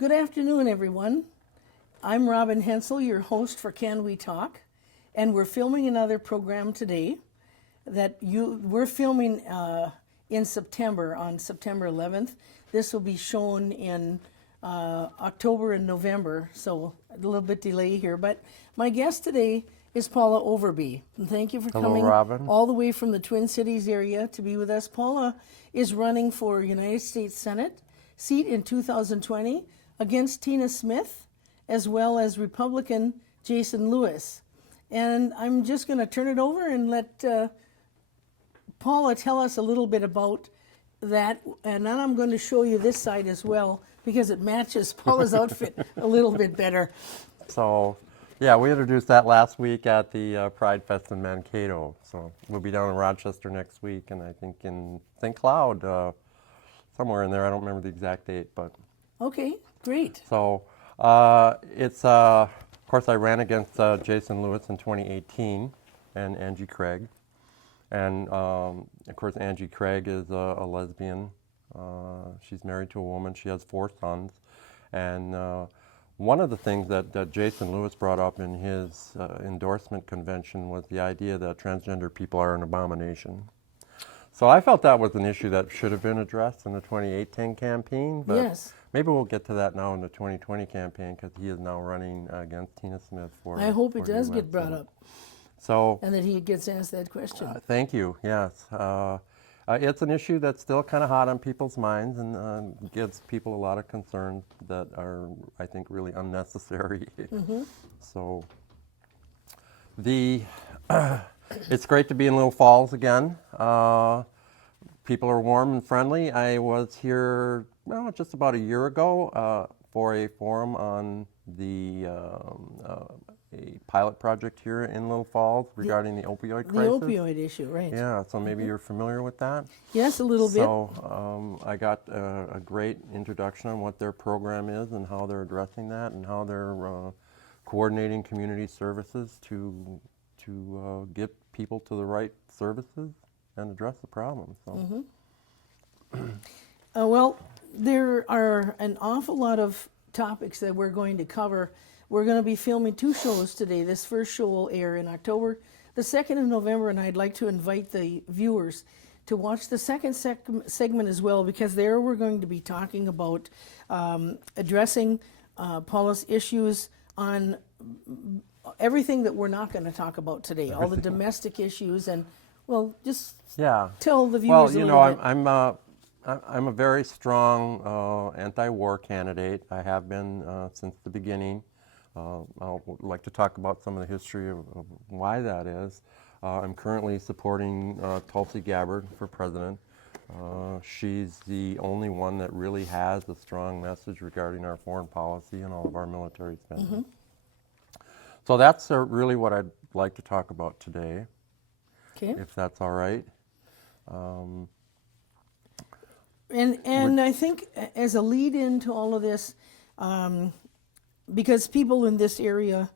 Good afternoon, everyone. I'm Robin Hensel, your host for Can We Talk, and we're filming another program today we're filming in September, on September 11th. This will be shown in October and November, so a little bit delay here. But my guest today is Paula Overby. And thank you for coming Robin. all the way from the Twin Cities area to be with us. Paula is running for United States Senate seat in 2020 against Tina Smith, as well as Republican Jason Lewis. And I'm just going to turn it over and let Paula tell us a little bit about that. And then I'm going to show you this side as well, because it matches Paula's outfit a little bit better. So, yeah, we introduced that last week at the Pride Fest in Mankato. So we'll be down in Rochester next week, and I think in St. Cloud, somewhere in there. I don't remember the exact date, but. Okay, great. So of course, I ran against Jason Lewis in 2018 and Angie Craig. And of course, Angie Craig is a lesbian. She's married to a woman. She has 4 sons. And one of the things that Jason Lewis brought up in his endorsement convention was the idea that transgender people are an abomination. So I felt that was an issue that should have been addressed in the 2018 campaign. But yes. Maybe we'll get to that now in the 2020 campaign, because he is now running against Tina Smith for. I hope it does US get brought Senate. up. So. And that he gets asked that question. Thank you. Yes, it's an issue that's still kind of hot on people's minds, and gives people a lot of concerns that are, I think, really unnecessary. Mm-hmm. So it's great to be in Little Falls again. People are warm and friendly. I was here just about a year ago for a forum on a pilot project here in Little Falls regarding the opioid crisis. The opioid issue, right. Yeah, so maybe you're familiar with that? Yes, a little bit. So I got a great introduction on what their program is and how they're addressing that, and how they're coordinating community services to get people to the right services and address the problem. So. Well, there are an awful lot of topics that we're going to cover. We're going to be filming 2 shows today. This first show will air in October, the 2nd of November, and I'd like to invite the viewers to watch the second segment as well, because there we're going to be talking about addressing Paula's issues on everything that we're not going to talk about today, all the domestic issues, and, well, just tell the viewers a little bit. I'm a very strong anti-war candidate. I have been since the beginning. I would like to talk about some of the history of why that is. I'm currently supporting Tulsi Gabbard for president. She's the only one that really has a strong message regarding our foreign policy and all of our military spending. Mm-hmm. So that's really what I'd like to talk about today, if that's all right. And I think as a lead-in to all of this, because people in this area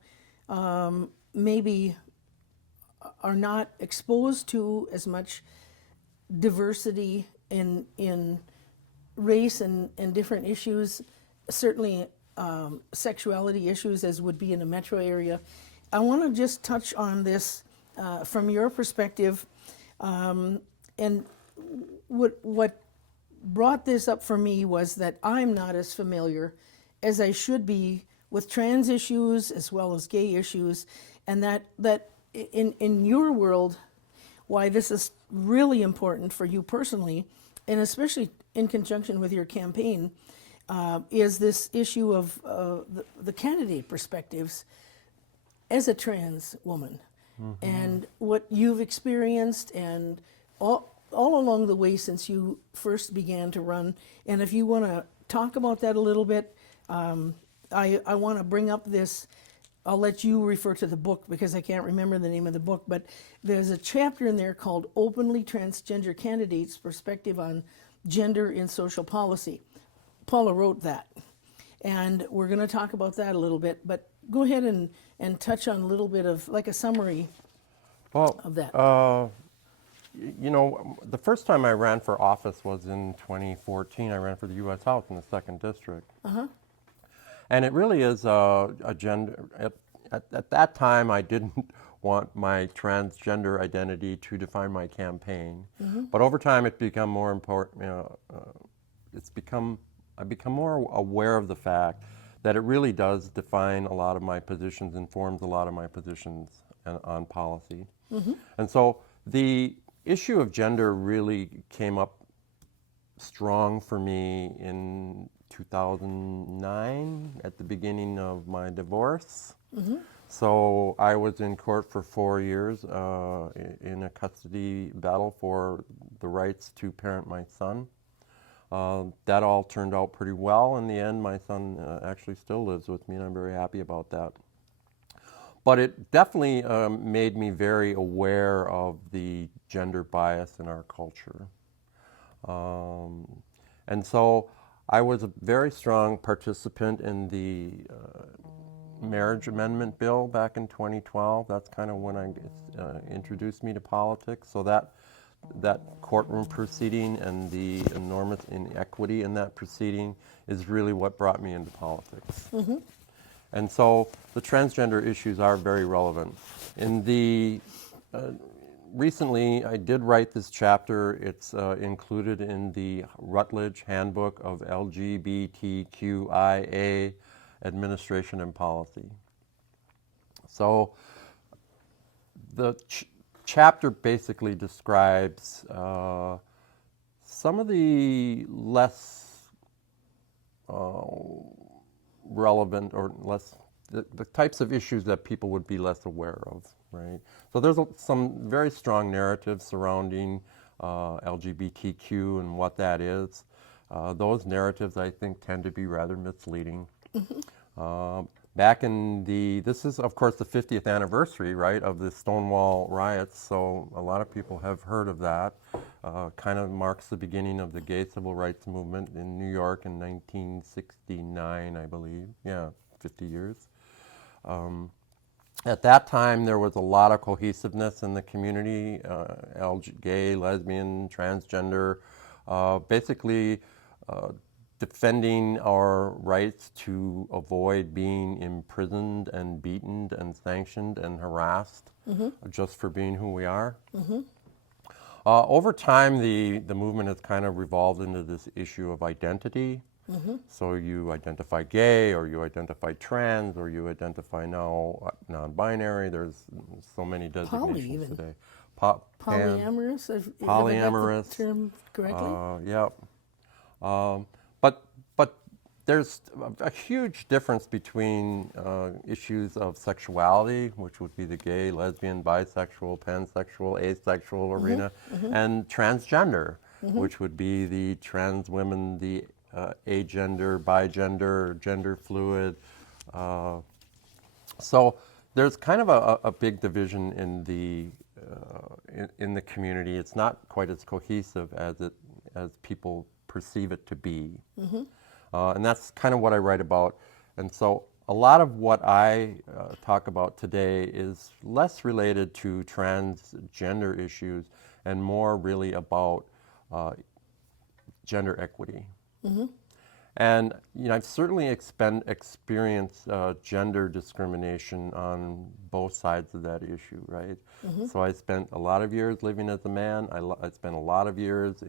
maybe are not exposed to as much diversity in race and different issues, certainly sexuality issues as would be in a metro area. I want to just touch on this from your perspective, and what brought this up for me was that I'm not as familiar as I should be with trans issues as well as gay issues, and that in your world, why this is really important for you personally, and especially in conjunction with your campaign, is this issue of the candidate perspectives as a trans woman, and what you've experienced, and all along the way since you first began to run. And if you want to talk about that a little bit, I want to bring up this. I'll let you refer to the book because I can't remember the name of the book, but there's a chapter in there called Openly Transgender Candidates Perspective on Gender in Social Policy. Paula wrote that, and we're going to talk about that a little bit, but go ahead and touch on a little bit of like a summary of that. You know, the first time I ran for office was in 2014. I ran for the U.S. House in the 2nd District. And it really is a gender. At that time, I didn't want my transgender identity to define my campaign. But over time, it's become more important. It's become I've become more aware of the fact that it really does define a lot of my positions, informs a lot of my positions on policy. And so the issue of gender really came up strong for me in 2009 at the beginning of my divorce. So I was in court for 4 years in a custody battle for the rights to parent my son. That all turned out pretty well. In the end, my son actually still lives with me, and I'm very happy about that. But it definitely made me very aware of the gender bias in our culture. And so I was a very strong participant in the marriage amendment bill back in 2012. That's kind of when I introduced me to politics. So that courtroom proceeding and the enormous inequity in that proceeding is really what brought me into politics. And so the transgender issues are very relevant. In the recently, I did write this chapter. It's included in the Rutledge Handbook of LGBTQIA Administration and Policy. So the chapter basically describes some of the less relevant or less the types of issues that people would be less aware of, right? So there's some very strong narratives surrounding LGBTQ and what that is. Those narratives, I think, tend to be rather misleading. Back in this is, of course, the 50th anniversary, right, of the Stonewall riots, so a lot of people have heard of that. Kind of marks the beginning of the gay civil rights movement in New York in 1969, I believe. Yeah, 50 years. At that time, there was a lot of cohesiveness in the community, gay, lesbian, transgender, basically defending our rights to avoid being imprisoned and beaten and sanctioned and harassed just for being who we are. Over time, the movement has kind of revolved into this issue of identity. So you identify gay, or you identify trans, or you identify now non-binary. There's so many designations even. today. Polyamorous, if I got Polyamorous. the term correctly. Yep. But there's a huge difference between issues of sexuality, which would be the gay, lesbian, bisexual, pansexual, asexual arena, and transgender, which would be the trans women, the agender, bigender, gender fluid. So there's kind of a big division in the community. It's not quite as cohesive as people perceive it to be. And that's kind of what I write about. And so a lot of what I talk about today is less related to transgender issues and more really about gender equity. And I've certainly experienced gender discrimination on both sides of that issue, right? So I spent a lot of years living as a man. I spent a lot of years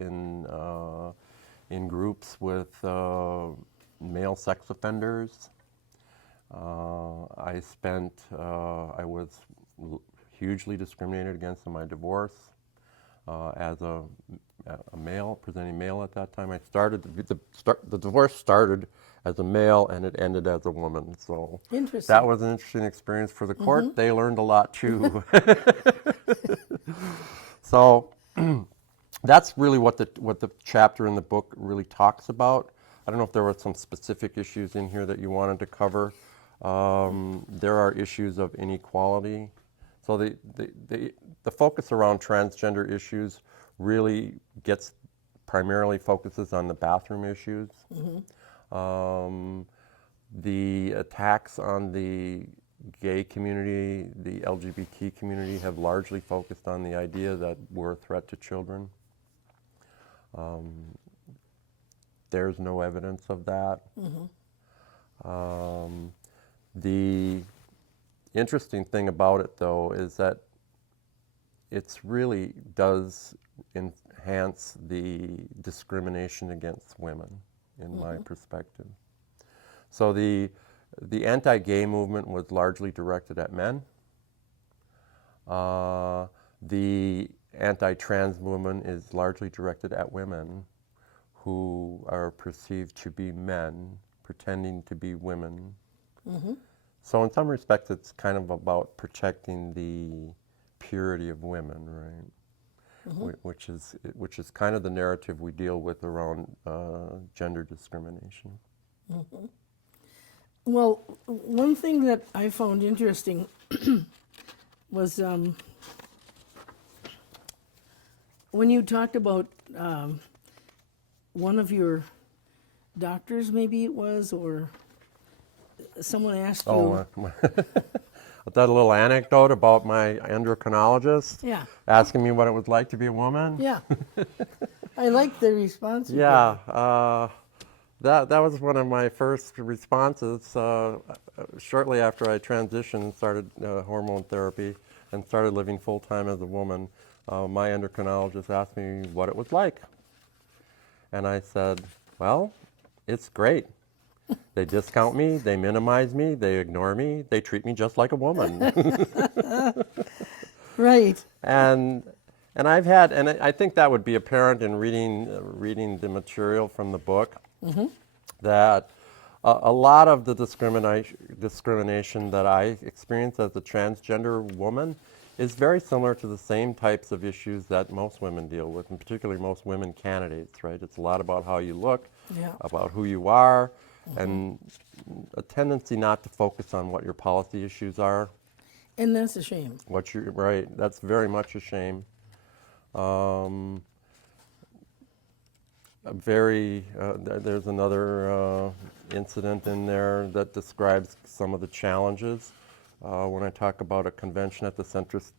in groups with male sex offenders. I was hugly discriminated against in my divorce as a male, presenting male at that time. The divorce started as a male and it ended as a woman. So Interesting. that was an interesting experience for the court. They learned a lot too. So that's really what the chapter in the book really talks about. I don't know if there were some specific issues in here that you wanted to cover. There are issues of inequality. So the focus around transgender issues really primarily focuses on the bathroom issues. The attacks on the gay community, the LGBT community, have largely focused on the idea that we're a threat to children. There's no evidence of that. The interesting thing about it, though, is that it really does enhance the discrimination against women, in my perspective. So the anti-gay movement was largely directed at men. The anti-trans movement is largely directed at women who are perceived to be men, pretending to be women. So in some respects, it's kind of about protecting the purity of women, right? Which is kind of the narrative we deal with around gender discrimination. Well, one thing that I found interesting was when you talked about one of your doctors, maybe it was, or someone asked you. Oh, that little anecdote about my endocrinologist Yeah. asking me what it was like to be a woman. Yeah. I liked the response. you Yeah, that was one of my first responses shortly after I transitioned and started hormone therapy and started living full-time as a woman. My endocrinologist asked me what it was like. And I said, well, it's great. They discount me, they minimize me, they ignore me, they treat me just like a woman. did. Right. And I've had, and I think that would be apparent in reading the material from the book, that a lot of the discrimination that I experienced as a transgender woman is very similar to the same types of issues that most women deal with, and particularly most women candidates, right? It's a lot about how you look, Yeah. about who you are, and a tendency not to focus on what your policy issues are. And that's a shame. Right, that's very much a shame. There's another incident in there that describes some of the challenges. When I talk about a convention at the centrist,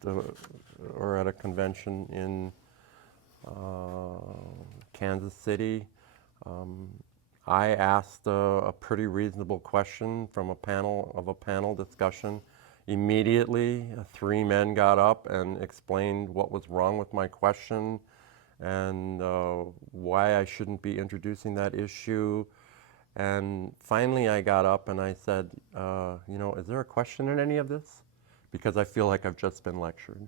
or at a convention in Kansas City, I asked a pretty reasonable question from a panel discussion. Immediately, 3 men got up and explained what was wrong with my question and why I shouldn't be introducing that issue. And finally, I got up and I said, is there a question in any of this? Because I feel like I've just been lectured.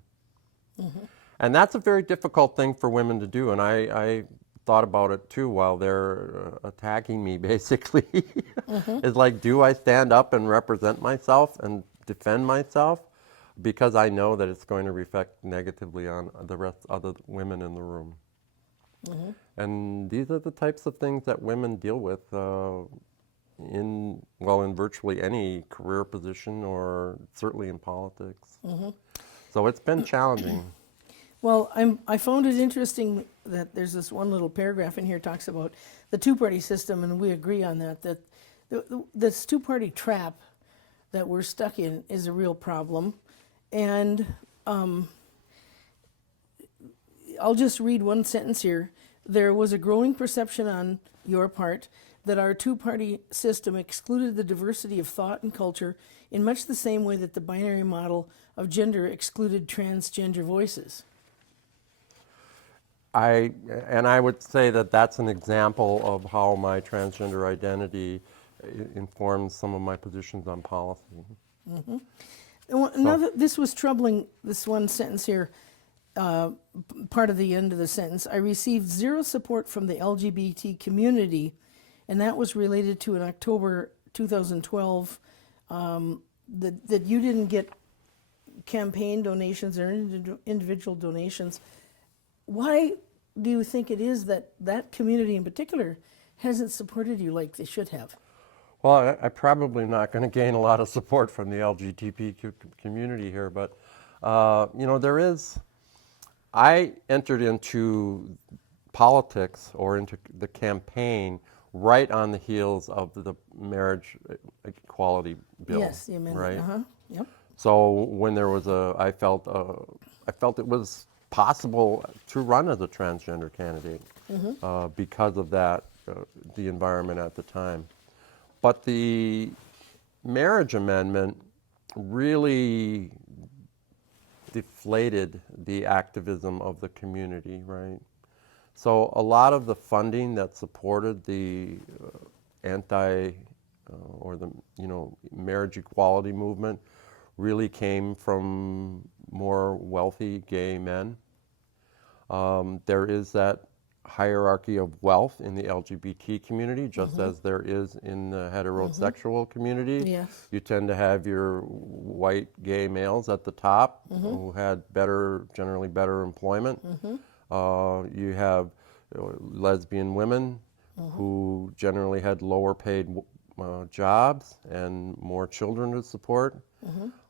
And that's a very difficult thing for women to do. And I thought about it too while they're attacking me, basically. It's like, do I stand up and represent myself and defend myself? Because I know that it's going to reflect negatively on the rest of the women in the room. And these are the types of things that women deal with in virtually any career position, or certainly in politics. So it's been challenging. Well, I found it interesting that there's this one little paragraph in here talks about the two-party system, and we agree on that this two-party trap that we're stuck in is a real problem. And I'll just read one sentence here. There was a growing perception on your part that our two-party system excluded the diversity of thought and culture in much the same way that the binary model of gender excluded transgender voices. I would say that that's an example of how my transgender identity informs some of my positions on policy. This was troubling, this one sentence here, part of the end of the sentence. I received zero support from the LGBT community, and that was related to an October 2012 that you didn't get campaign donations or individual donations. Why do you think it is that that community in particular hasn't supported you like they should have? Well, I'm probably not going to gain a lot of support from the LGBT community here, but I entered into politics or into the campaign right on the heels of the marriage equality bill. Yes, the amendment. Right. Yep. So when there was I felt it was possible to run as a transgender candidate because of that, the environment at the time. But the marriage amendment really deflated the activism of the community, right? So a lot of the funding that supported the anti or the marriage equality movement really came from more wealthy gay men. There is that hierarchy of wealth in the LGBT community, just as there is in the heterosexual community. Yes. You tend to have your white gay males at the top who had generally better employment. You have lesbian women who generally had lower paid jobs and more children to support.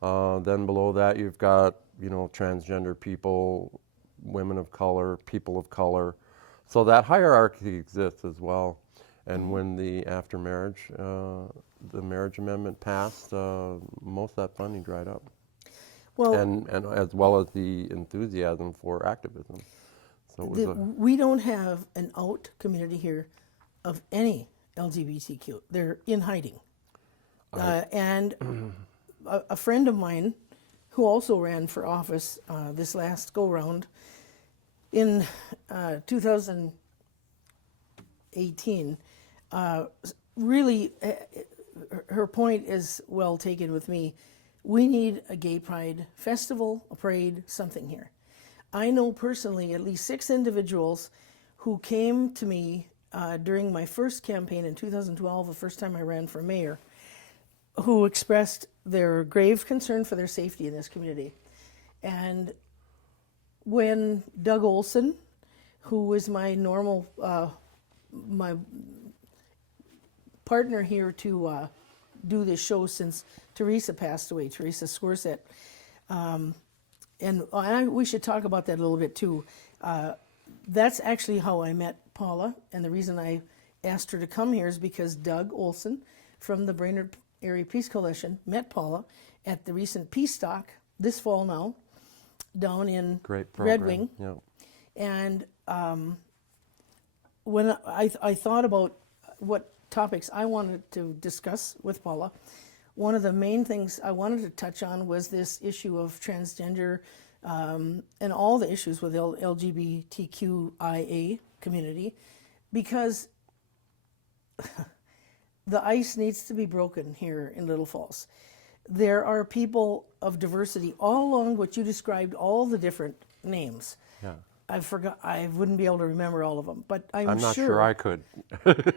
Then below that, you've got transgender people, women of color, people of color. So that hierarchy exists as well. And when the marriage amendment passed, most of that funding dried up. Well, And as well as the enthusiasm for activism. So it was we don't have an out community here of any LGBTQ. They're in hiding. And a friend of mine who also ran for office this last go-round in 2018, really, her point is well taken with me. We need a gay pride festival, a parade, something here. I know personally at least 6 individuals who came to me during my first campaign in 2012, the first time I ran for mayor, who expressed their grave concern for their safety in this community. And when Doug Olson, who was my my partner here to do this show since Teresa passed away, Teresa Scorsett, and we should talk about that a little bit too. That's actually how I met Paula, and the reason I asked her to come here is because Doug Olson from the Brainerd Area Peace Coalition met Paula at the recent Peace Talk this fall now, down in Red Wing. Yeah. And when I thought about what topics I wanted to discuss with Paula, one of the main things I wanted to touch on was this issue of transgender and all the issues with LGBTQIA community, because the ice needs to be broken here in Little Falls. There are people of diversity all along what you described, all the different names. Yeah. I wouldn't be able to remember all of them, but I'm not sure I could.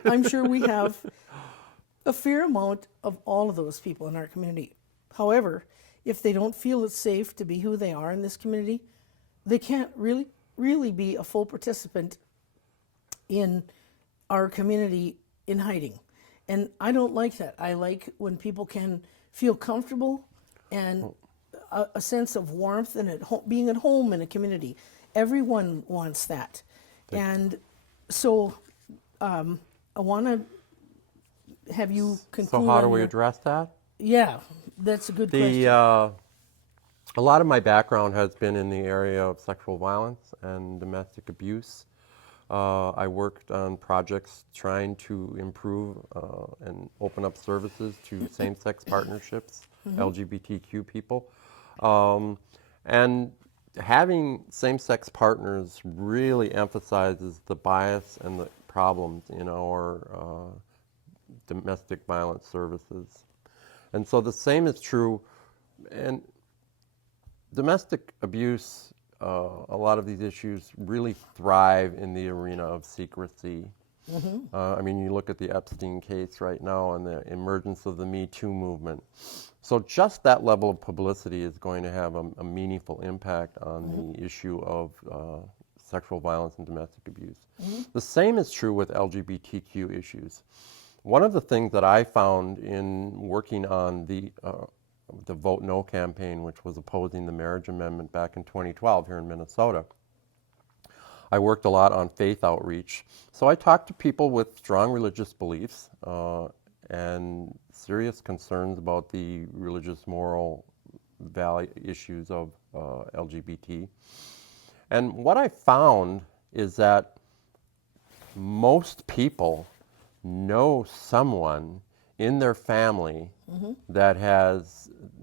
I'm sure we have a fair amount of all of those people in our community. However, if they don't feel it's safe to be who they are in this community, they can't really be a full participant in our community in hiding. And I don't like that. I like when people can feel comfortable and a sense of warmth and being at home in a community. Everyone wants that. And so I want to have you conclude. So how do we address that? Yeah, that's a good question. A lot of my background has been in the area of sexual violence and domestic abuse. I worked on projects trying to improve and open up services to same-sex partnerships, LGBTQ people. And having same-sex partners really emphasizes the bias and the problems in our domestic violence services. And so the same is true, and domestic abuse, a lot of these issues really thrive in the arena of secrecy. I mean, you look at the Epstein case right now and the emergence of the Me Too movement. So just that level of publicity is going to have a meaningful impact on the issue of sexual violence and domestic abuse. The same is true with LGBTQ issues. One of the things that I found in working on the Vote No campaign, which was opposing the marriage amendment back in 2012 here in Minnesota, I worked a lot on faith outreach. So I talked to people with strong religious beliefs and serious concerns about the religious moral value issues of LGBT. And what I found is that most people know someone in their family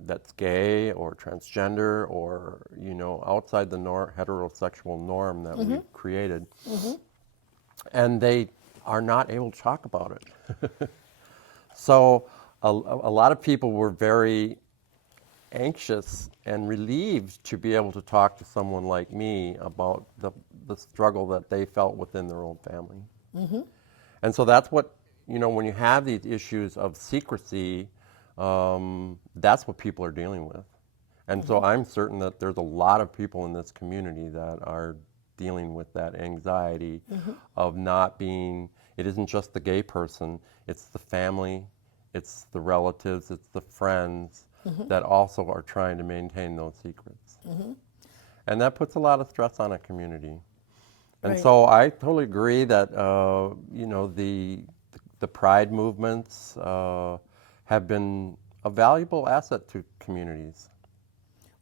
that's gay or transgender or outside the heterosexual norm that we've created, and they are not able to talk about it. So a lot of people were very anxious and relieved to be able to talk to someone like me about the struggle that they felt within their own family. And so that's what, when you have these issues of secrecy, that's what people are dealing with. And so I'm certain that there's a lot of people in this community that are dealing with that anxiety of not being, it isn't just the gay person, it's the family, it's the relatives, it's the friends that also are trying to maintain those secrets. And that puts a lot of stress on a community. And so I totally agree that the pride movements have been a valuable asset to communities.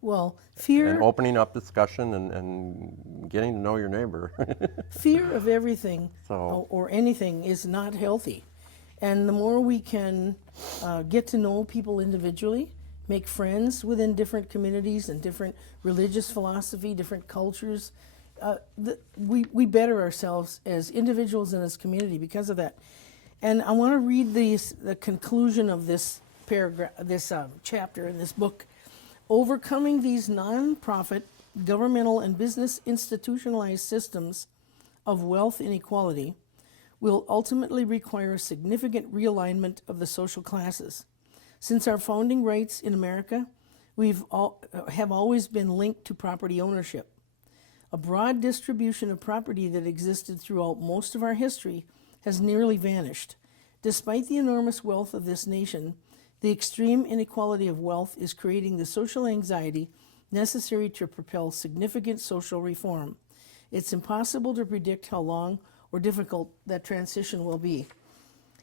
Well, fear and opening up discussion and getting to know your neighbor. fear of everything So- or anything is not healthy. And the more we can get to know people individually, make friends within different communities and different religious philosophy, different cultures, we better ourselves as individuals and as community because of that. And I want to read the conclusion of this paragraph, this chapter in this book. Overcoming these non-profit, governmental, and business institutionalized systems of wealth inequality will ultimately require a significant realignment of the social classes. Since our founding rights in America, have always been linked to property ownership. A broad distribution of property that existed throughout most of our history has nearly vanished. Despite the enormous wealth of this nation, the extreme inequality of wealth is creating the social anxiety necessary to propel significant social reform. It's impossible to predict how long or difficult that transition will be.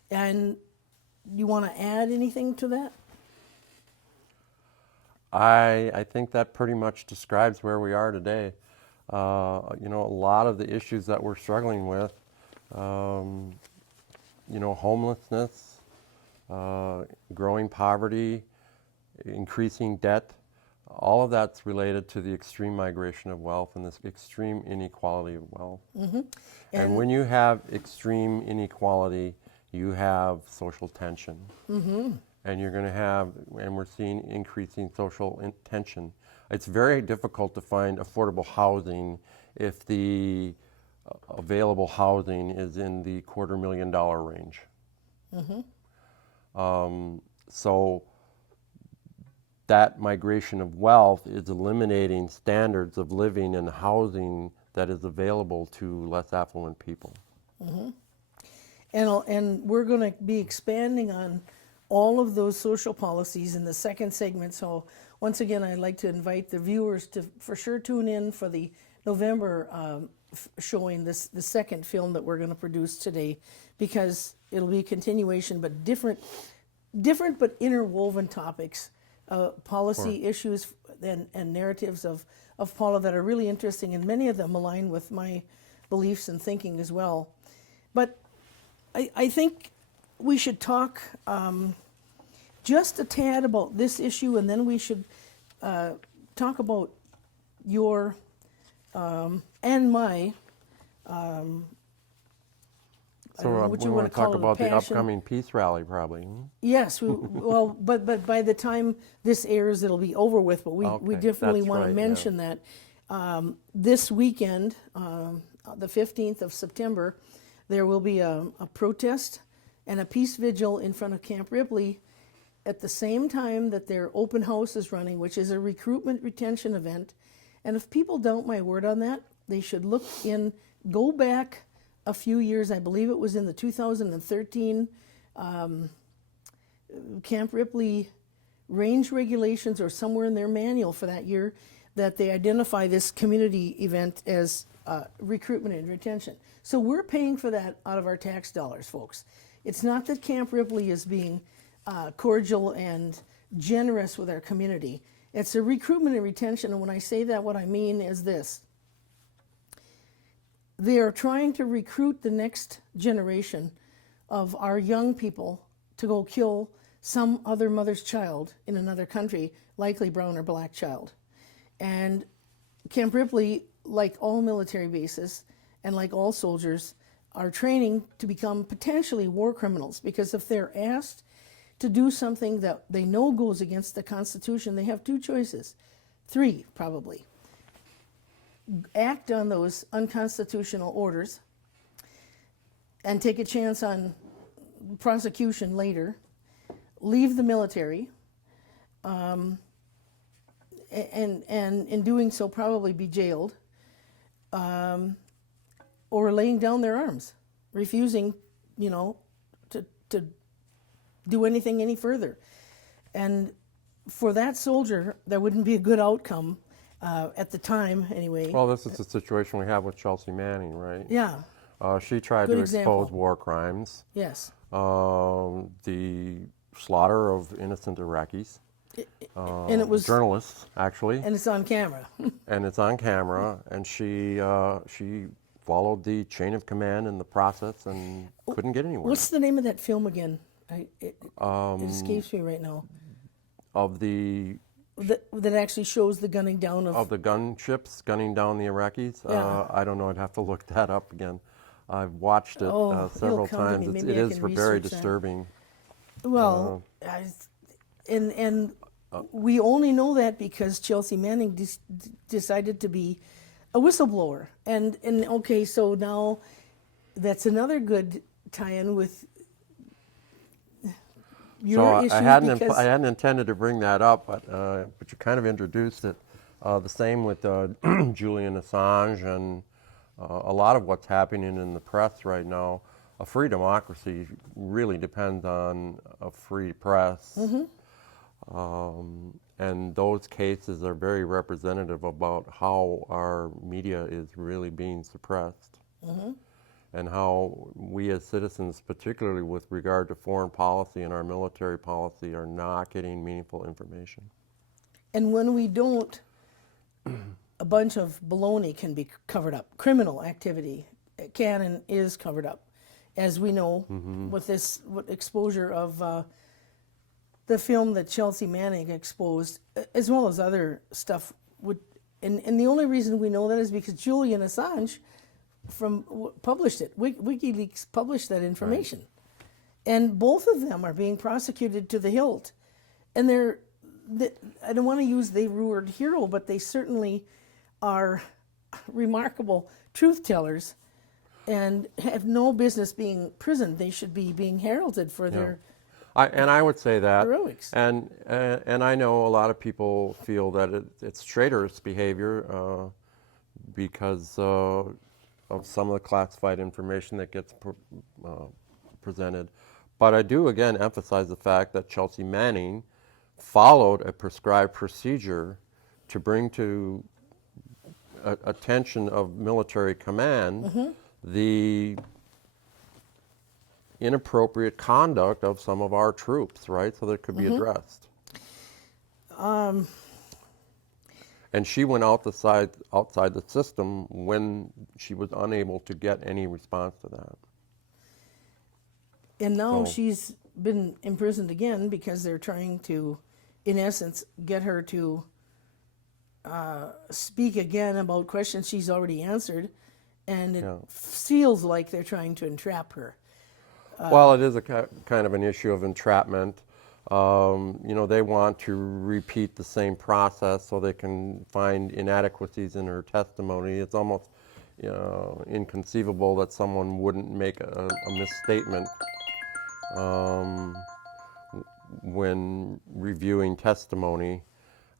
And you want to add anything to that? I think that pretty much describes where we are today. A lot of the issues that we're struggling with, homelessness, growing poverty, increasing debt, all of that's related to the extreme migration of wealth and this extreme inequality of wealth. And when you have extreme inequality, you have social tension. And you're going to have, and we're seeing increasing social tension. It's very difficult to find affordable housing if the available housing is in the $250,000 range. So that migration of wealth is eliminating standards of living and housing that is available to less affluent people. And we're going to be expanding on all of those social policies in the second segment. So once again, I'd like to invite the viewers to for sure tune in for the November showing the second film that we're going to produce today, because it'll be a continuation, but different but interwoven topics, policy issues and narratives of Paula that are really interesting, and many of them align with my beliefs and thinking as well. But I think we should talk just a tad about this issue, and then we should talk about your and my So what we you want wanna to talk call it, about the passion. upcoming peace rally, probably. Yes, well, but by the time this airs, it'll be over with. But we Okay, definitely that's want to right, mention that this weekend, the 15th of September, there will be a protest and a peace vigil in front of Camp Ripley at the same time that their open house is running, which is a recruitment retention event. And if people doubt my word on that, they should go back a few years. I believe it was in the 2013 Camp Ripley range regulations, or somewhere in their manual for that year, that they identify this community event as recruitment and retention. So we're paying for that out of our tax dollars, folks. It's not that Camp Ripley is being cordial and generous with our community. It's a recruitment and retention, and when I say that, what I mean is this. They are trying to recruit the next generation of our young people to go kill some other mother's child in another country, likely brown or black child. And Camp Ripley, like all military bases and like all soldiers, are training to become potentially war criminals, because if they're asked to do something that they know goes against the Constitution, they have two choices. Three, probably. Act on those unconstitutional orders and take a chance on prosecution later, leave the military, and in doing so probably be jailed, or laying down their arms, refusing, to do anything any further. And for that soldier, that wouldn't be a good outcome at the time, anyway. Well, this is the situation we have with Chelsea Manning, right? Yeah. She tried Good to example. expose war crimes, Yes. the slaughter of innocent Iraqis, And it was journalists, actually, and it's on camera. and it's on camera. And she followed the chain of command in the process and couldn't get anywhere. What's the name of that film again? It escapes me right now. Of the That actually shows the gunning down of the gunships gunning down the Iraqis. Yeah. I don't know. I'd have to look that up again. I've watched it Oh, several it'll come to me. times. Maybe It I is can very research that. disturbing. Well, and we only know that because Chelsea Manning decided to be a whistleblower. And okay, so now that's another good tie-in with your issue. I hadn't because I hadn't intended to bring that up, but you kind of introduced it. The same with Julian Assange and a lot of what's happening in the press right now. A free democracy really depends on a free press. And those cases are very representative about how our media is really being suppressed. And how we as citizens, particularly with regard to foreign policy and our military policy, are not getting meaningful information. And when we don't, a bunch of baloney can be covered up. Criminal activity can and is covered up, as we know with this exposure of the film that Chelsea Manning exposed, as well as other stuff. And the only reason we know that is because Julian Assange published it. WikiLeaks published that information. Right. And both of them are being prosecuted to the hilt. And I don't want to use the word hero, but they certainly are remarkable truth tellers and have no business being imprisoned. They should be being heralded for their I would say that. heroics. And I know a lot of people feel that it's traitorous behavior because of some of the classified information that gets presented. But I do again emphasize the fact that Chelsea Manning followed a prescribed procedure to bring to attention of military command the inappropriate conduct of some of our troops, right? So that it could be addressed. And she went outside the system when she was unable to get any response to that. And now she's been imprisoned again because they're trying to, in essence, get her to speak again about questions she's already answered. And it feels like they're trying to entrap her. Well, it is a kind of an issue of entrapment. They want to repeat the same process so they can find inadequacies in her testimony. It's almost inconceivable that someone wouldn't make a misstatement when reviewing testimony,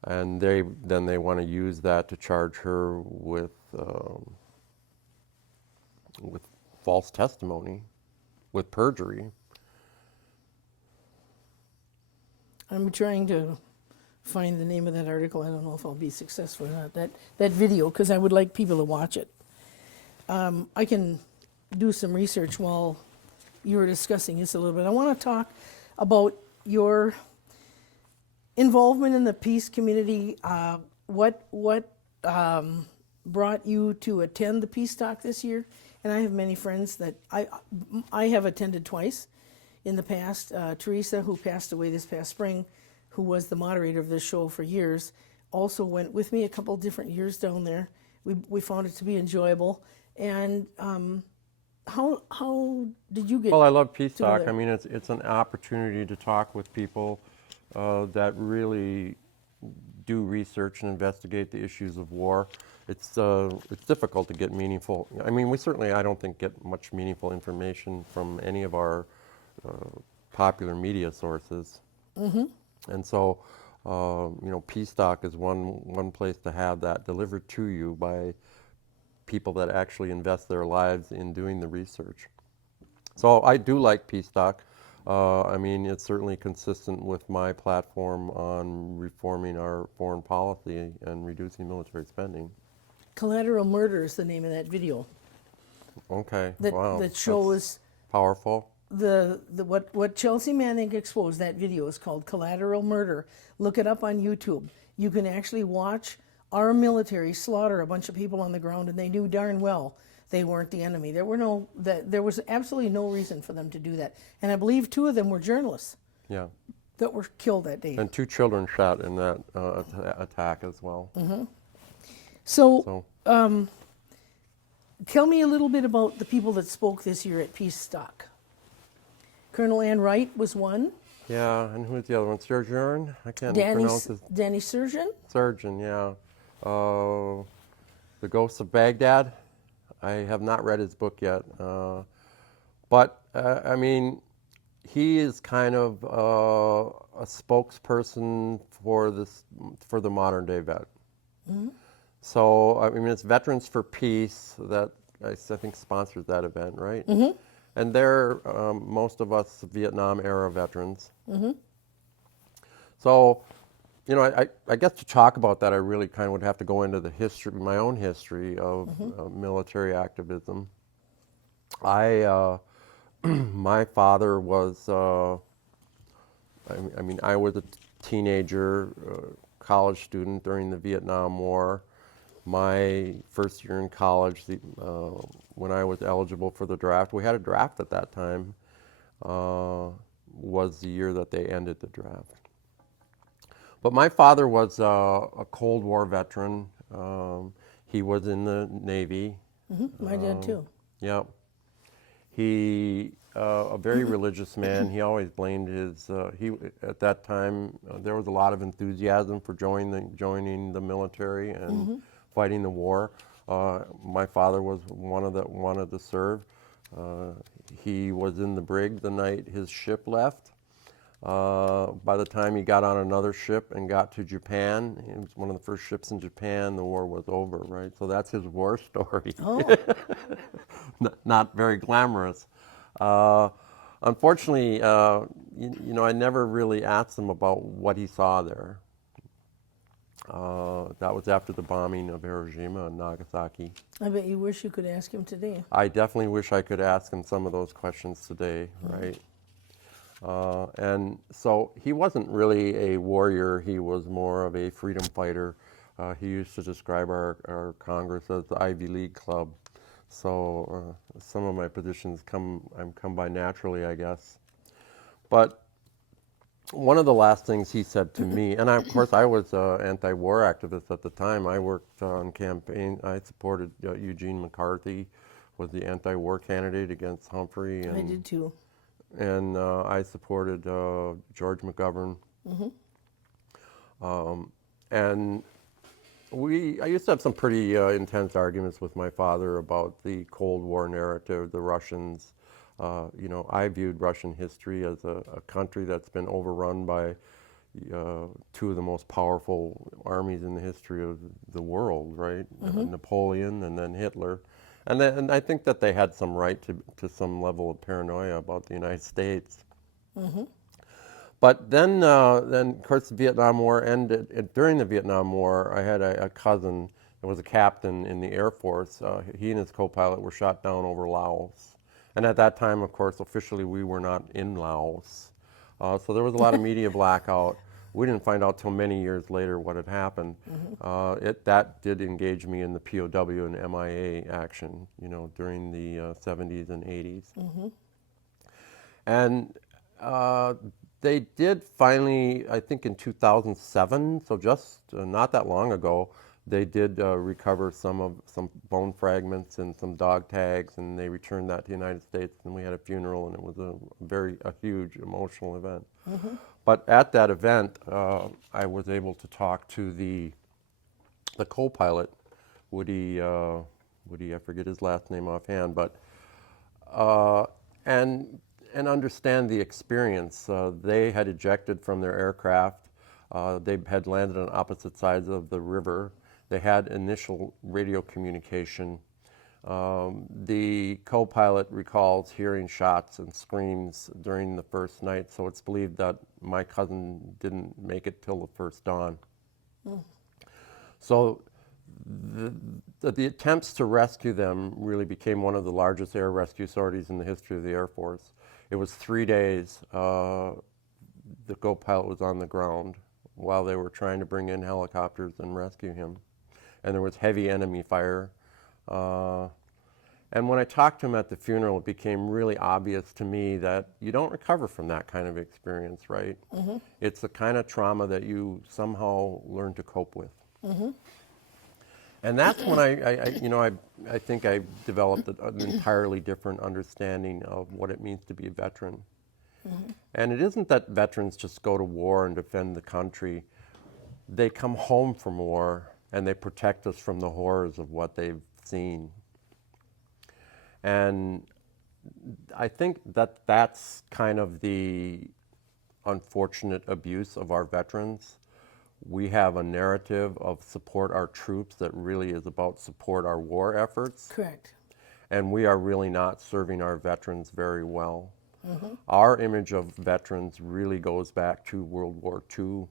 and they want to use that to charge her with false testimony, with perjury. I'm trying to find the name of that article. I don't know if I'll be successful or not. That video, because I would like people to watch it. I can do some research while you were discussing this a little bit. I want to talk about your involvement in the peace community. What brought you to attend the Peace Talk this year? And I have many friends that I have attended twice. in the past. Teresa, who passed away this past spring, who was the moderator of this show for years, also went with me a couple different years down there. We found it to be enjoyable. And how did you get? Well, I love Peace to go Talk. there? I mean, it's an opportunity to talk with people that really do research and investigate the issues of war. It's difficult to get meaningful. I mean, I don't think get much meaningful information from any of our popular media sources. And so, Peace Talk is one place to have that delivered to you by people that actually invest their lives in doing the research. So I do like Peace Talk. I mean, it's certainly consistent with my platform on reforming our foreign policy and reducing military spending. Collateral Murder is the name of that video. Okay, That wow. that shows Powerful. what Chelsea Manning exposed. That video is called Collateral Murder. Look it up on YouTube. You can actually watch our military slaughter a bunch of people on the ground, and they knew darn well they weren't the enemy. There was absolutely no reason for them to do that. And I believe 2 of them were journalists Yeah. that were killed that day. And 2 children shot in that attack as well. So, tell me a little bit about the people that spoke this year at Peace Talk. Colonel Ann Wright was one. Yeah, and who's the other one? Surgeon? I can't pronounce his Danny Surgeon. surgeon, yeah. The Ghosts of Baghdad. I have not read his book yet. But, I mean, he is kind of a spokesperson for the modern day vet. So, I mean, it's Veterans for Peace that I think sponsors that event, right? And they're, most of us, Vietnam era veterans. So, I guess to talk about that, I really kind of would have to go into the history, my own history of military activism. My father was, I was a teenager, college student during the Vietnam War. My first year in college, when I was eligible for the draft, we had a draft at that time, was the year that they ended the draft. But my father was a Cold War veteran. He was in the Navy. My dad too. Yep. He, a very religious man. He always blamed at that time, there was a lot of enthusiasm for joining the military and fighting the war. My father was wanted to serve. He was in the brig the night his ship left. By the time he got on another ship and got to Japan, it was one of the first ships in Japan, the war was over, right? So that's his war story. Oh. Not very glamorous. Unfortunately, I never really asked him about what he saw there. That was after the bombing of Hiroshima and Nagasaki. I bet you wish you could ask him today. I definitely wish I could ask him some of those questions today, right? And so he wasn't really a warrior, he was more of a freedom fighter. He used to describe our Congress as the Ivy League Club. So some of my positions come by naturally, I guess. But one of the last things he said to me, and of course I was an anti-war activist at the time. I worked on campaign. I supported Eugene McCarthy, was the anti-war candidate against Humphrey. And, I did too. And I supported George McGovern. And I used to have some pretty intense arguments with my father about the Cold War narrative, the Russians. I viewed Russian history as a country that's been overrun by 2 of the most powerful armies in the history of the world, right? Napoleon and then Hitler. And I think that they had some right to some level of paranoia about the United States. But then, of course, the Vietnam War ended. During the Vietnam War, I had a cousin that was a captain in the Air Force. He and his co-pilot were shot down over Laos. And at that time, of course, officially we were not in Laos. So there was a lot of media blackout. We didn't find out till many years later what had happened. That did engage me in the POW and MIA action, during the 70s and 80s. And They did finally, I think in 2007, so just not that long ago, they did recover some bone fragments and some dog tags, and they returned that to the United States, and we had a funeral, and it was a huge emotional event. But at that event, I was able to talk to the co-pilot, Woody, I forget his last name offhand, but uh, and understand the experience. They had ejected from their aircraft. They had landed on opposite sides of the river. They had initial radio communication. The co-pilot recalls hearing shots and screams during the first night, so it's believed that my cousin didn't make it till the first dawn. So the attempts to rescue them really became one of the largest air rescue sorties in the history of the Air Force. It was 3 days. The co-pilot was on the ground while they were trying to bring in helicopters and rescue him. And there was heavy enemy fire. And when I talked to him at the funeral, it became really obvious to me that you don't recover from that kind of experience, right? It's the kind of trauma that you somehow learn to cope with. And that's when I think I developed an entirely different understanding of what it means to be a veteran. And it isn't that veterans just go to war and defend the country. They come home from war and they protect us from the horrors of what they've seen. And I think that that's kind of the unfortunate abuse of our veterans. We have a narrative of support our troops that really is about support our war efforts. Correct. And we are really not serving our veterans very well. Our image of veterans really goes back to World War II.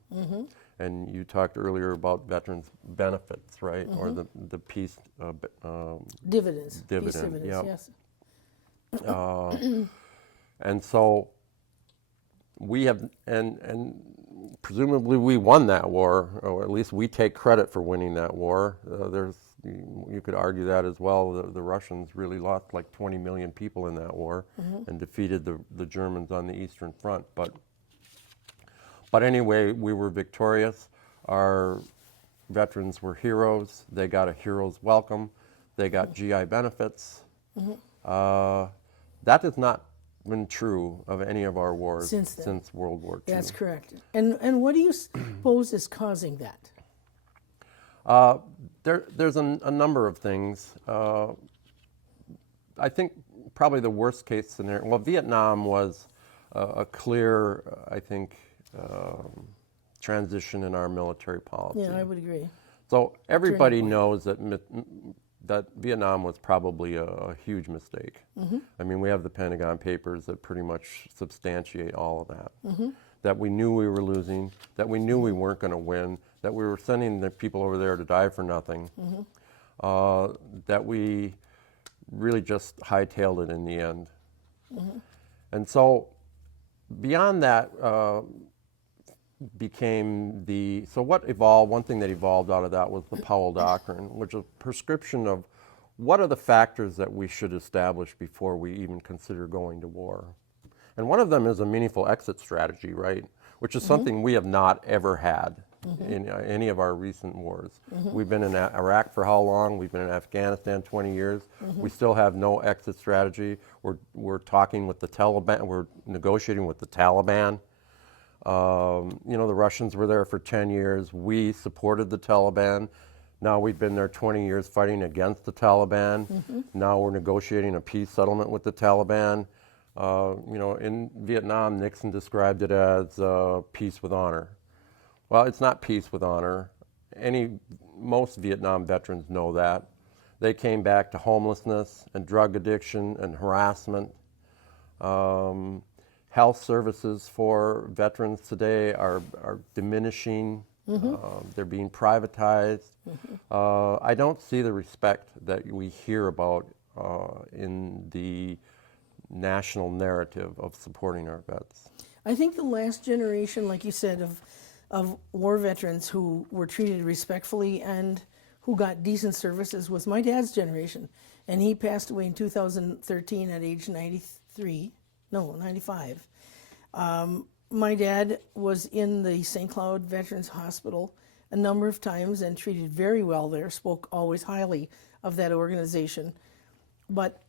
And you talked earlier about veterans' benefits, right? Or the peace Dividends. dividend. Peace dividends, Yep. yes. And so we have, and presumably we won that war, or at least we take credit for winning that war. You could argue that as well. The Russians really lost like 20 million people in that war and defeated the Germans on the Eastern Front. But anyway, we were victorious. Our veterans were heroes. They got a hero's welcome. They got GI benefits. That has not been true of any of our wars since World War II. That's correct. And what do you suppose is causing that? There's a number of things. I think probably the worst case scenario, well, Vietnam was a clear, I think, transition in our military policy. Yeah, I would agree. So everybody knows that Vietnam was probably a huge mistake. I mean, we have the Pentagon Papers that pretty much substantiate all of that. That we knew we were losing, that we knew we weren't going to win, that we were sending the people over there to die for nothing, that we really just hightailed it in the end. And so beyond that so what evolved, one thing that evolved out of that was the Powell Doctrine, which is a prescription of what are the factors that we should establish before we even consider going to war. And one of them is a meaningful exit strategy, right? Which is something we have not ever had in any of our recent wars. We've been in Iraq for how long? We've been in Afghanistan 20 years. We still have no exit strategy. We're talking with the Taliban. We're negotiating with the Taliban. The Russians were there for 10 years. We supported the Taliban. Now we've been there 20 years fighting against the Taliban. Now we're negotiating a peace settlement with the Taliban. In Vietnam, Nixon described it as peace with honor. Well, it's not peace with honor. Most Vietnam veterans know that. They came back to homelessness and drug addiction and harassment. Health services for veterans today are diminishing. They're being privatized. I don't see the respect that we hear about in the national narrative of supporting our vets. I think the last generation, like you said, of war veterans who were treated respectfully and who got decent services was my dad's generation. And he passed away in 2013 at age 95. My dad was in the St. Cloud Veterans Hospital a number of times and treated very well there, spoke always highly of that organization. But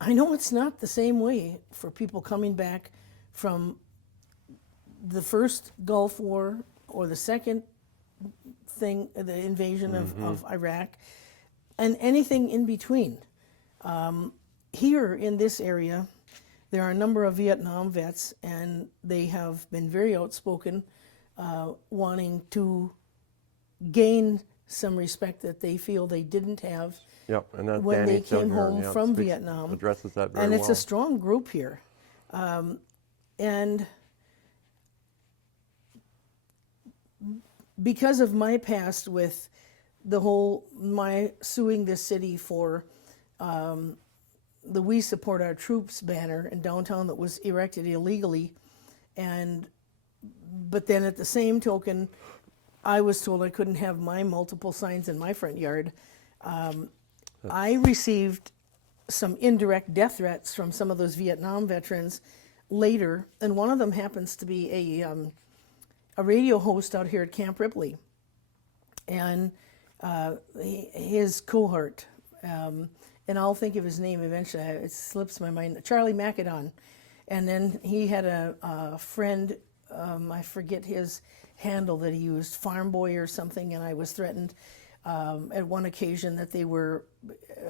I know it's not the same way for people coming back from the first Gulf War or the second thing, the invasion of Iraq, and anything in between. Here in this area, there are a number of Vietnam vets, and they have been very outspoken, wanting to gain some respect that they feel they didn't have Yep, and that's when Danny they came Silver, home yeah, from speaks- Vietnam. addresses that very And it's well. a strong group here. And because of my past with my suing this city for the We Support Our Troops banner in downtown that was erected illegally, but then at the same token, I was told I couldn't have my multiple signs in my front yard. I received some indirect death threats from some of those Vietnam veterans later, and one of them happens to be a radio host out here at Camp Ripley, and his cohort, and I'll think of his name eventually. It slips my mind. Charlie Macadon, and then he had a friend. I forget his handle that he used, Farm Boy or something, and I was threatened at one occasion that they were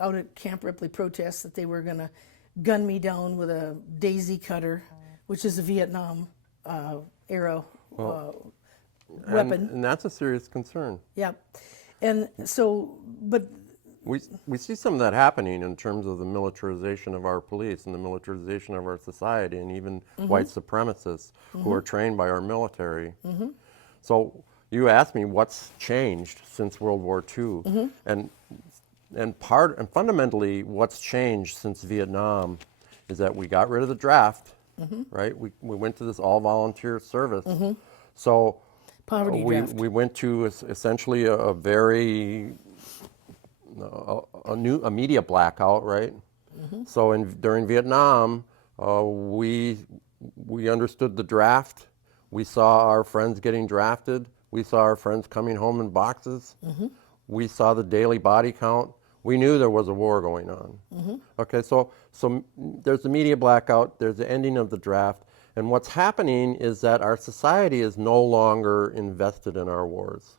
out at Camp Ripley protests that they were going to gun me down with a daisy cutter, which is a Vietnam era weapon. And that's a serious concern. Yeah. And so, but We see some of that happening in terms of the militarization of our police and the militarization of our society, and even white supremacists who are trained by our military. So you asked me what's changed since World War II, and fundamentally what's changed since Vietnam is that we got rid of the draft, right? We went to this all volunteer service. So poverty draft. we went to essentially a very a media blackout, right? So during Vietnam, we understood the draft. We saw our friends getting drafted. We saw our friends coming home in boxes. We saw the daily body count. We knew there was a war going on. Okay, so there's the media blackout. There's the ending of the draft. And what's happening is that our society is no longer invested in our wars.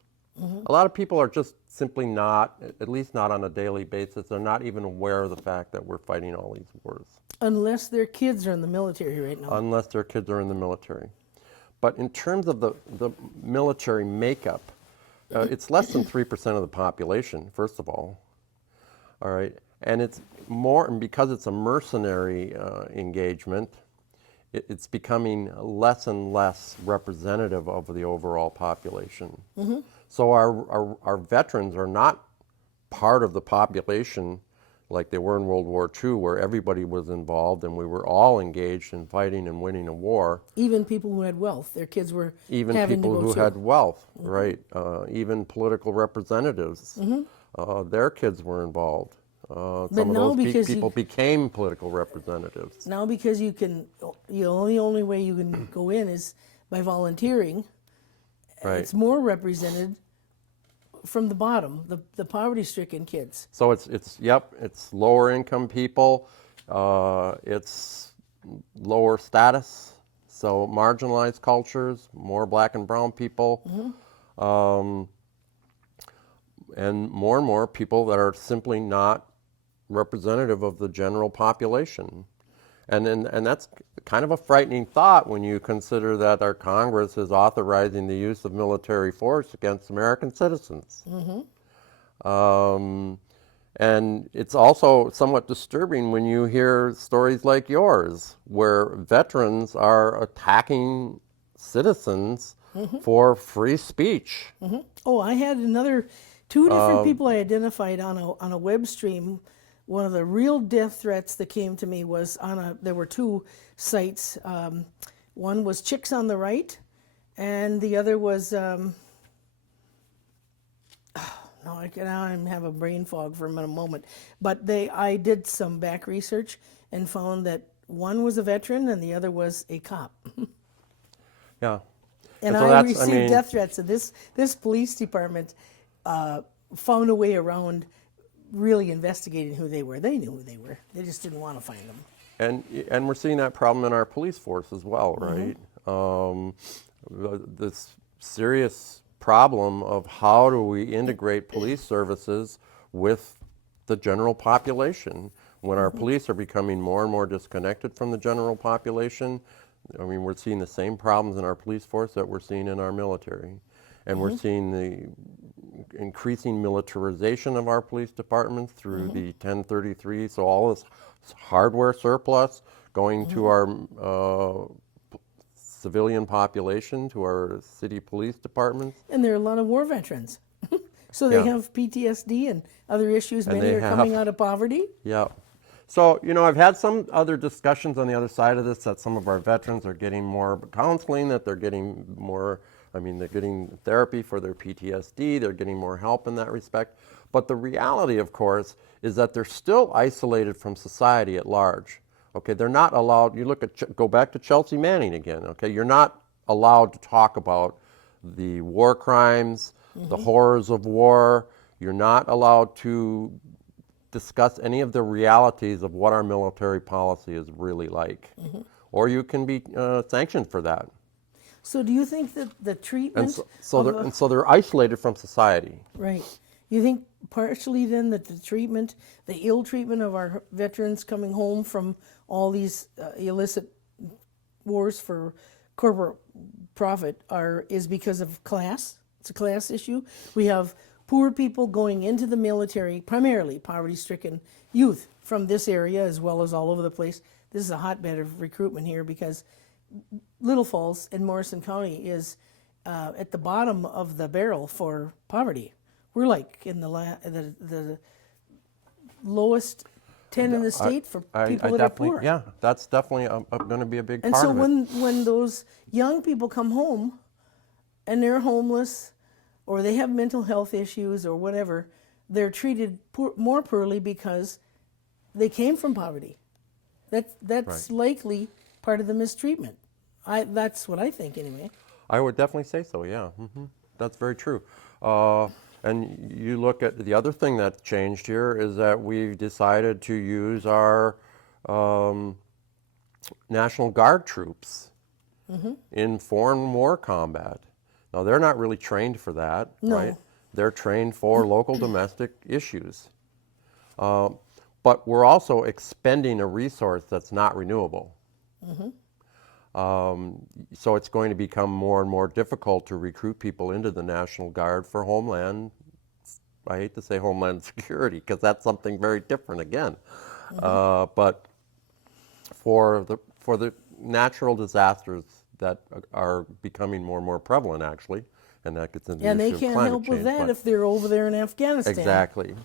A lot of people are just simply not, at least not on a daily basis, they're not even aware of the fact that we're fighting all these wars. Unless their kids are in the military right now. Unless their kids are in the military. But in terms of the military makeup, it's less than 3% of the population, first of all right? And it's more, and because it's a mercenary engagement, it's becoming less and less representative of the overall population. So our veterans are not part of the population like they were in World War II, where everybody was involved and we were all engaged in fighting and winning a war. Even people who had wealth, their kids were Even having people to go who too. had wealth, right? Even political representatives, their kids were involved. Some now of those because people became political representatives. Now because you can, the only way you can go in is by volunteering. Right. It's more represented from the bottom, the poverty-stricken kids. So it's lower income people, it's lower status, so marginalized cultures, more black and brown people, and more people that are simply not representative of the general population. And that's kind of a frightening thought when you consider that our Congress is authorizing the use of military force against American citizens. And it's also somewhat disturbing when you hear stories like yours, where veterans are attacking citizens for free speech. Oh, I had two different people I identified on a web stream. One of the real death threats that came to me was there were two sites. One was Chicks on the Right, and the other was, now I have a brain fog for a moment. But I did some back research and found that one was a veteran and the other was a cop. Yeah. And so I that's, received death threats, and this police department found a way around really investigating who they were. They knew who they were. They just didn't want to find them. And we're seeing that problem in our police force as well, right? This serious problem of how do we integrate police services with the general population when our police are becoming more and more disconnected from the general population. I mean, we're seeing the same problems in our police force that we're seeing in our military. And we're seeing the increasing militarization of our police departments through the 1033. So all this hardware surplus going to our civilian population, to our city police departments. And there are a lot of war veterans. So they have PTSD and other issues. And Many they are coming out of poverty. Yeah. So, I've had some other discussions on the other side of this that some of our veterans are getting more counseling, that they're getting more, they're getting therapy for their PTSD, they're getting more help in that respect. But the reality, of course, is that they're still isolated from society at large. Okay, they're not allowed, go back to Chelsea Manning again, okay? You're not allowed to talk about the war crimes, the horrors of war. You're not allowed to discuss any of the realities of what our military policy is really like. Or you can be sanctioned for that. So do you think that the treatment... So they're isolated from society. Right. You think partially then that the ill treatment of our veterans coming home from all these illicit wars for corporate profit is because of class? It's a class issue. We have poor people going into the military, primarily poverty-stricken youth from this area as well as all over the place. This is a hotbed of recruitment here because Little Falls in Morrison County is at the bottom of the barrel for poverty. We're like in the lowest 10 in the state for people that are poor. Yeah, that's definitely going to be a big and part so of it. when those young people come home and they're homeless or they have mental health issues or whatever, they're treated more poorly because they came from poverty. That's likely part of the mistreatment. That's what I think anyway. I would definitely say so, yeah. That's very true. And you look at the other thing that's changed here is that we've decided to use our National Guard troops in foreign war combat. Now, they're not really trained for that, right? They're trained for local domestic issues. But we're also expending a resource that's not renewable. So it's going to become more and more difficult to recruit people into the National Guard for homeland, I hate to say homeland security, because that's something very different again. But for the natural disasters that are becoming more and more prevalent, actually, and that gets into the And they issue of can't climate help with change, that but- if they're over there in Afghanistan. Exactly.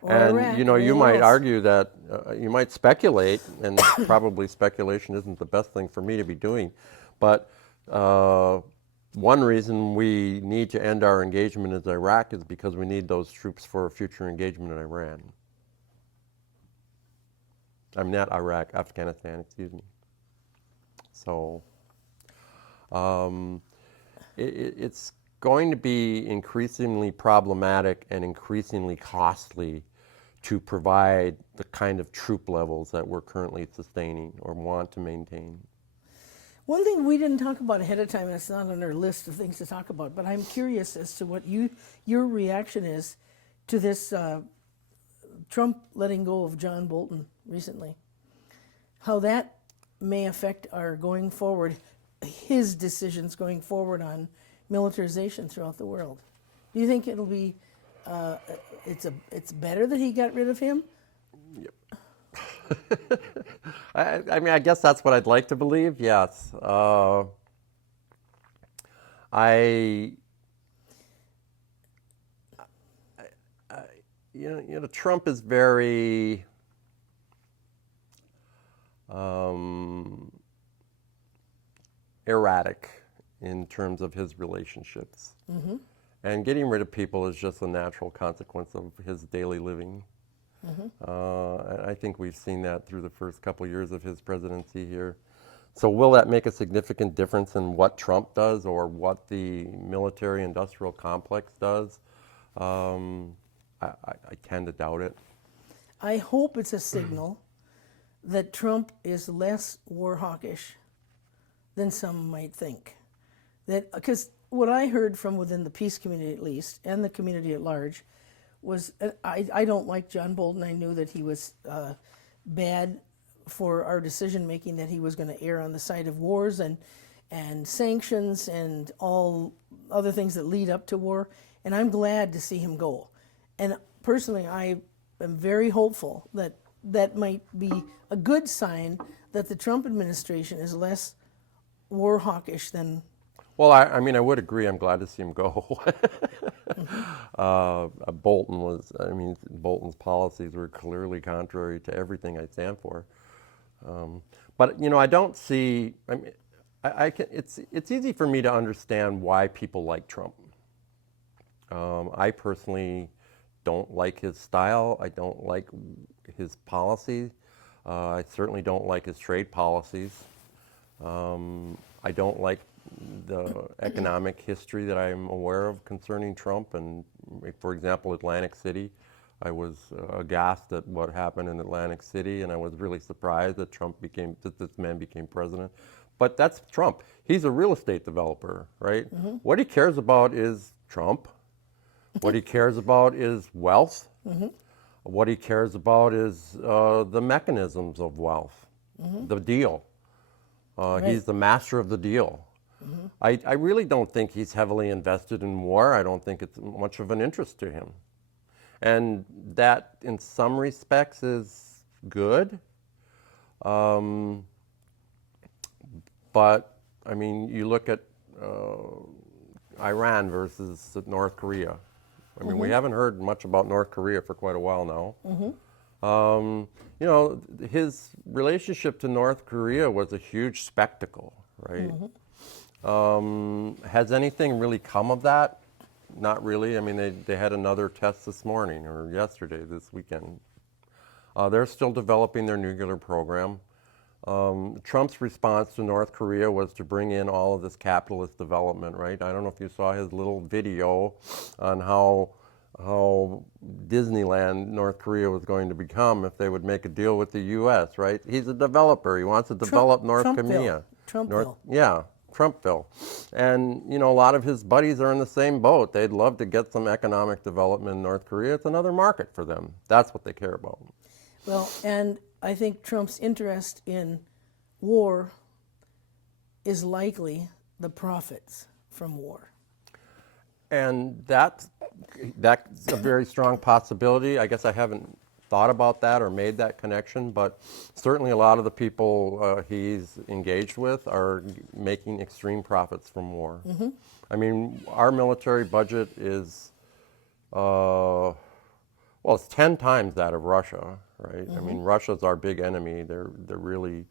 Or And Iraq, you or might else. argue that you might speculate, and probably speculation isn't the best thing for me to be doing, but one reason we need to end our engagement in Iraq is because we need those troops for a future engagement in Iran. I'm not Iraq, Afghanistan, excuse me. So it's going to be increasingly problematic and increasingly costly to provide the kind of troop levels that we're currently sustaining or want to maintain. One thing we didn't talk about ahead of time, and it's not on our list of things to talk about, but I'm curious as to what your reaction is to this Trump letting go of John Bolton recently. How that may affect our going forward, his decisions going forward on militarization throughout the world. Do you think it'll be, it's better that he got rid of him? I guess that's what I'd like to believe, yes. Trump is very erratic in terms of his relationships. And getting rid of people is just a natural consequence of his daily living. I think we've seen that through the first couple years of his presidency here. So will that make a significant difference in what Trump does or what the military-industrial complex does? I tend to doubt it. I hope it's a signal that Trump is less war hawkish than some might think. That because what I heard from within the peace community at least, and the community at large, was I don't like John Bolton. I knew that he was bad for our decision making, that he was going to err on the side of wars and sanctions and all other things that lead up to war. And I'm glad to see him go. And personally, I am very hopeful that that might be a good sign that the Trump administration is less war hawkish than. Well, I mean, I would agree. I'm glad to see him go. Bolton's policies were clearly contrary to everything I stand for. But you know, I don't see. I mean, I can. It's easy for me to understand why people like Trump. I personally don't like his style. I don't like his policies. I certainly don't like his trade policies. I don't like the economic history that I'm aware of concerning Trump. And for example, Atlantic City, I was aghast at what happened in Atlantic City, and I was really surprised that this man became president. But that's Trump. He's a real estate developer, right? Mm-hmm. What he cares about is Trump. What he cares about is wealth. Mm-hmm. What he cares about is the mechanisms of wealth, mm-hmm. the deal. Right. He's the master of the deal. Mm-hmm. I really don't think he's heavily invested in war. I don't think it's much of an interest to him. And that, in some respects, is good. But, I mean, you look at Iran versus North Korea. I mean, mm-hmm. we haven't heard much about North Korea for quite a while now. Mm-hmm. You know, his relationship to North Korea was a huge spectacle, right? Mm-hmm. Has anything really come of that? Not really. I mean, they had another test this morning or yesterday, this weekend. They're still developing their nuclear program. Trump's response to North Korea was to bring in all of this capitalist development, right? I don't know if you saw his little video on how Disneyland North Korea was going to become if they would make a deal with the U.S., right? He's a developer. He wants to develop North Korea. Trumpville. Yeah, Trumpville. And, you know, a lot of his buddies are in the same boat. They'd love to get some economic development in North Korea. It's another market for them. That's what they care about. Well, and I think Trump's interest in war is likely the profits from war. And that's a very strong possibility. I guess I haven't thought about that or made that connection, but certainly a lot of the people he's engaged with are making extreme profits from war. Mm-hmm. I mean, our military budget is, it's 10 times that of Russia, right? Mm-hmm. I mean, Russia's our big enemy. They're really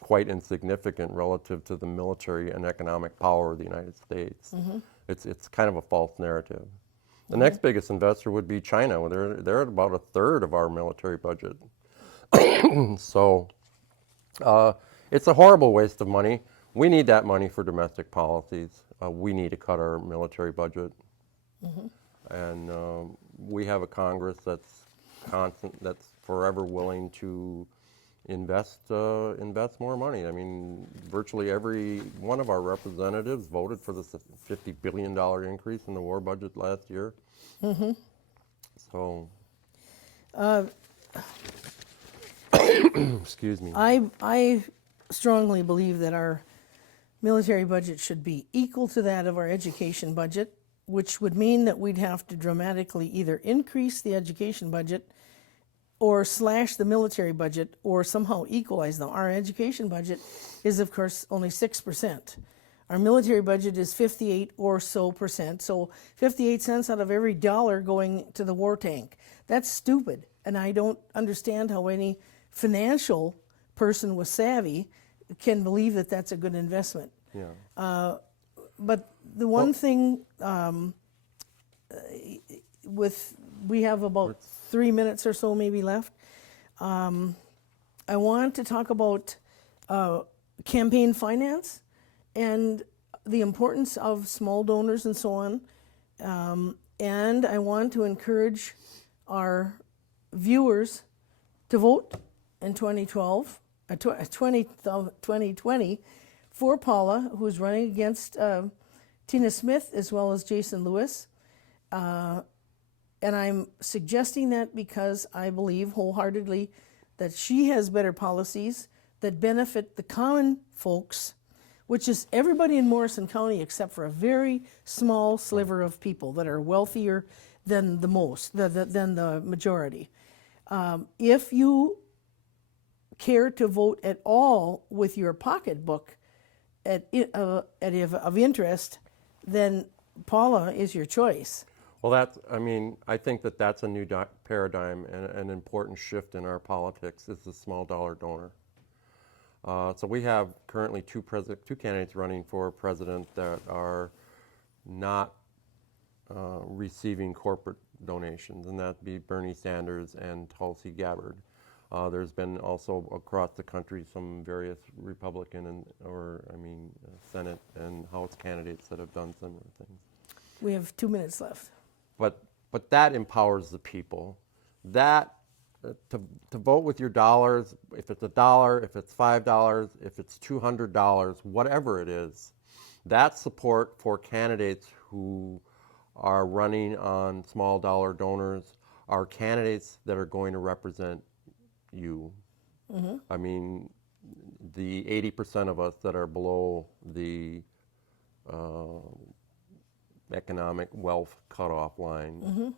quite insignificant relative to the military and economic power of the United States. Mm-hmm. It's kind of a false narrative. The next biggest investor would be China. They're at about a third of our military budget. So it's a horrible waste of money. We need that money for domestic policies. We need to cut our military budget. Mm-hmm. And we have a Congress that's forever willing to invest more money. I mean, virtually every one of our representatives voted for the $50 billion increase in the war budget last year. Mm-hmm. So, excuse me. I strongly believe that our military budget should be equal to that of our education budget, which would mean that we'd have to dramatically either increase the education budget or slash the military budget, or somehow equalize them. Our education budget is, of course, only 6%. Our military budget is 58 or so percent, so 58 cents out of every dollar going to the war tank. That's stupid, and I don't understand how any financial person with savvy can believe that that's a good investment. Yeah. But the one thing we have about 3 minutes or so maybe left. I want to talk about campaign finance and the importance of small donors and so on. And I want to encourage our viewers to vote in 2020 for Paula, who's running against Tina Smith as well as Jason Lewis. And I'm suggesting that because I believe wholeheartedly that she has better policies that benefit the common folks, which is everybody in Morrison County except for a very small sliver of people that are wealthier than than the majority. If you care to vote at all with your pocketbook of interest, then Paula is your choice. Well, I think that's a new paradigm and an important shift in our politics is the small dollar donor. So we have currently two candidates running for president that are not receiving corporate donations, and that'd be Bernie Sanders and Tulsi Gabbard. There's been also across the country some various Republican Senate and House candidates that have done similar things. We have 2 minutes left. But that empowers the people. That to vote with your dollars, if it's $1, if it's $5, if it's $200, whatever it is, that support for candidates who are running on small dollar donors are candidates that are going to represent you. Mm-hmm. I mean, the 80% of us that are below the economic wealth cutoff line.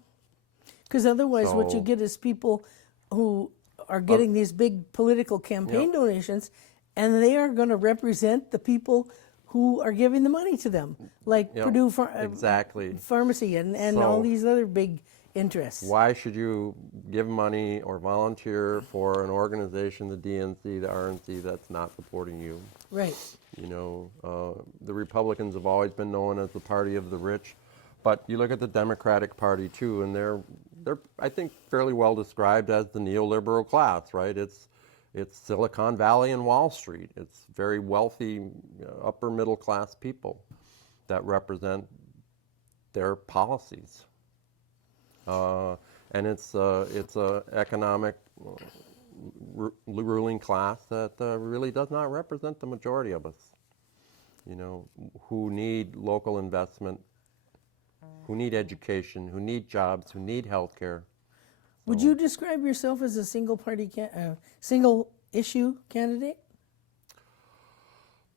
Because otherwise what you get is people who are getting these big political campaign donations, and they are going to represent the people who are giving the money to them, like Purdue Pharmacy and all these other big interests. Why should you give money or volunteer for an organization, the DNC, the RNC, that's not supporting you? Right. You know, the Republicans have always been known as the party of the rich, but you look at the Democratic Party too, and they're I think fairly well described as the neoliberal class, right? It's Silicon Valley and Wall Street. It's very wealthy, upper middle class people that represent their policies, and it's a economic ruling class that really does not represent the majority of us, you know, who need local investment, who need education, who need jobs, who need health care. Would you describe yourself as a single issue candidate?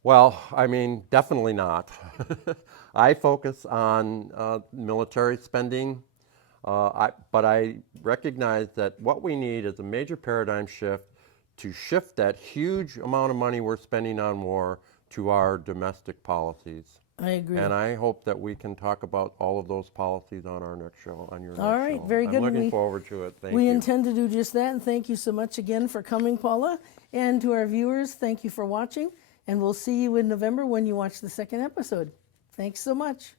Well, I mean, definitely not. I focus on military spending, but I recognize that what we need is a major paradigm shift to shift that huge amount of money we're spending on war to our domestic policies. I agree. And I hope that we can talk about all of those policies on our next show, on your next show. All right, very good. I'm looking forward to it. Thank you. We intend to do just that, and thank you so much again for coming, Paula. And to our viewers, thank you for watching, and we'll see you in November when you watch the second episode. Thanks so much.